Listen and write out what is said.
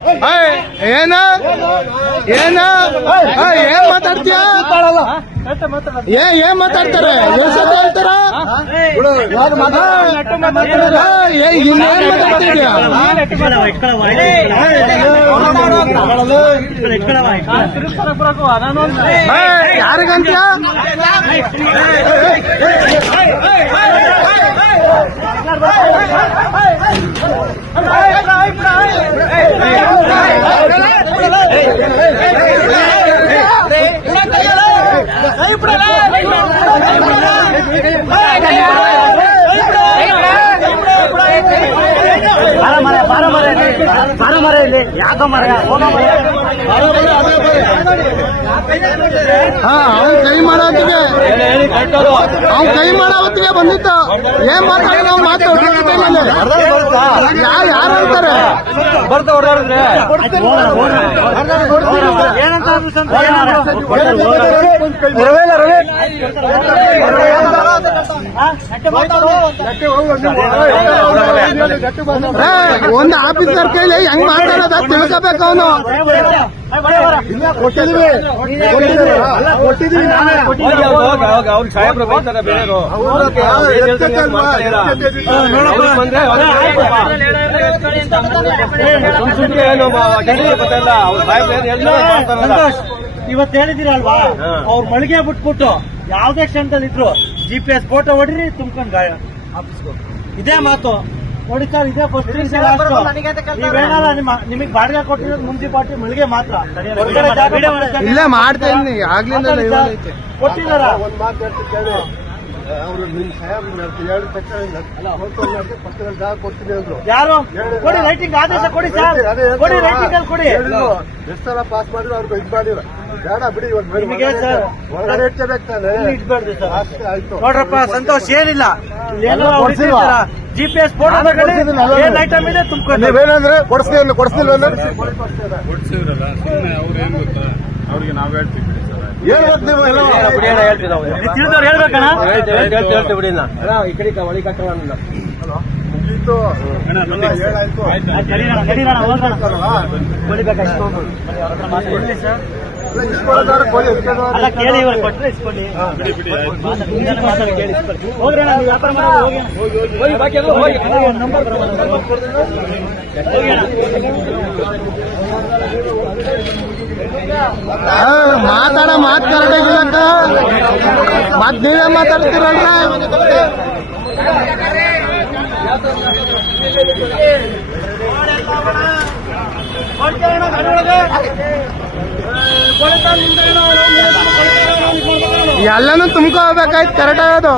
ಏನ ಏನ್ ಮಾತಾಡ್ತೀಯ? ಏನ್ ಮಾತಾಡ್ತಾರೆ? ಹೇಳ್ತಾರ ಇನ್ನೇನ್ ಮಾತಾಡ್ತಿದ್ಯಾ? ಯಾರಿಗಂತ್ಯ? ಯಾಕೋ ಮರ ಅವ್ನ್ ಕೈ ಮಾಡತ್ತಿಗೆ ಅವ್ನ್ ಕೈ ಮಾಡವತ್ತಿಗೆ ಬಂದಿತ್ತು. ಏನ್ ಮಾತಾಡಿ ನಾವು ಯಾರು ಹೇಳ್ತಾರೆ? ಒಂದು ಆಫೀಸರ್ ಕೈಲಿ ಹೆಂಗ್ ಮಾತಾಡೋದ ತಿಳ್ಕೋಬೇಕು. ಅವನು ಸಾಹೇಬ್ರು ಬೈತಾರೆ ಬೇರೆ ಇವತ್ತು ಹೇಳಿದಿರಲ್ವಾ, ಅವ್ರು ಮಳಿಗೆ ಬಿಟ್ಬಿಟ್ಟು ಯಾವ್ದೇ ಕ್ಷಣದಲ್ಲಿ ಇದ್ರು GPS ಫೋಟೋ ಹೊಡಿರಿ ತುಂಬ್ಕೊಂಡ್ ಗಾಯ ಆಫೀಸ್ಗೆ. ಇದೇ ಮಾತು ನೋಡಿ ಸರ್, ಇದೇ ಫಸ್ಟ್ ನೀವೇನಾರ ನಿಮಗ್ ಬಾಡಿಗೆ ಕೊಟ್ಟಿರೋದು ಮುನ್ಸಿಪಾಲಿಟಿ ಮಳಿಗೆ ಮಾತ್ರ. ಇಲ್ಲ ಮಾಡ್ತೇನೆ ಆಗ್ಲಿಂದ ಕೊಟ್ಟಿದಾರ. ಒಂದ್ ಮಾತು ಹೇಳ್ತಿದ್ದೇನೆ, ಅವರು ನಿಮ್ ಸಾಹೇಬ್ ಹೇಳಿದ ತಕ್ಷಣ ಜಾಗ ಕೊಡ್ತೀನಿ ಅಂದ್ರು. ಯಾರು ಕೊಡಿ, ರೈಟಿಂಗ್ ಆದೇಶ ಕೊಡಿ ಸರ್, ಕೊಡಿ ರೈಟಿಂಗ್ ಅಲ್ಲಿ ಕೊಡಿ. ಎಷ್ಟು ಸಲ ಪಾಸ್ ಮಾಡಿದ್ರು ಅವ್ರಿಗೆ ಇದು ಮಾಡಿಲ್ಲ. ಬೇಡ ಬಿಡಿ, ಹೊರಗಡೆ ಇಡ್ತೇನೆ ಇಟ್ಬಾರ್ದು ಸರ್. ಅಷ್ಟೇ ಆಯ್ತು. ನೋಡ್ರಪ್ಪ ಸಂತೋಷ್, ಏನಿಲ್ಲ GPS ಫೋಟೋ ಏನ್ ಐಟಮ್ ಇದೆ ತುಂಬ್ಕೊಂಡು. ನೀವೇನಂದ್ರೆ ಕೊಡಿಸ್ಲಿಲ್ಲ ಕೊಡ್ಸಿದ್ರಲ್ಲ ಸುಮ್ಮನೆ ಅವ್ರು ಏನ್ ಗೊತ್ತಾ, ಅವ್ರಿಗೆ ನಾವ್ ಹೇಳ್ತೀವಿ ತಿಳಿದವ್ರು ಹೇಳ್ಬೇಕಣ್ಣ. ಈ ಕಡೆ ಒಳಿ ಕಟ್ಟಣ ಮುಗೀತು, ಹೇಳಾಯ್ತು. ಅಲ್ಲ ಕೇಳಿ, ಇವ್ರು ಕೊಟ್ಟರೆ ಇಸ್ಕೊಳ್ಳಿ. ಹೋಗ್ರಿ ಅಣ್ಣ, ವ್ಯಾಪಾರ ನಂಬರ್ ಮಾತಾಡ ಮಾತು ಕರೆಕ್ಟಾಗಿಲ್ಲಂತ ಮತ್ ನೀವೇ ಮಾತಾಡ್ತೀರಲ್ರ. ಎಲ್ಲಾನು ತುಂಬ್ಕೊ ಹೋಗ್ಬೇಕಾಯ್ತು ಕರೆಕ್ಟ್ ಆಗೋದು.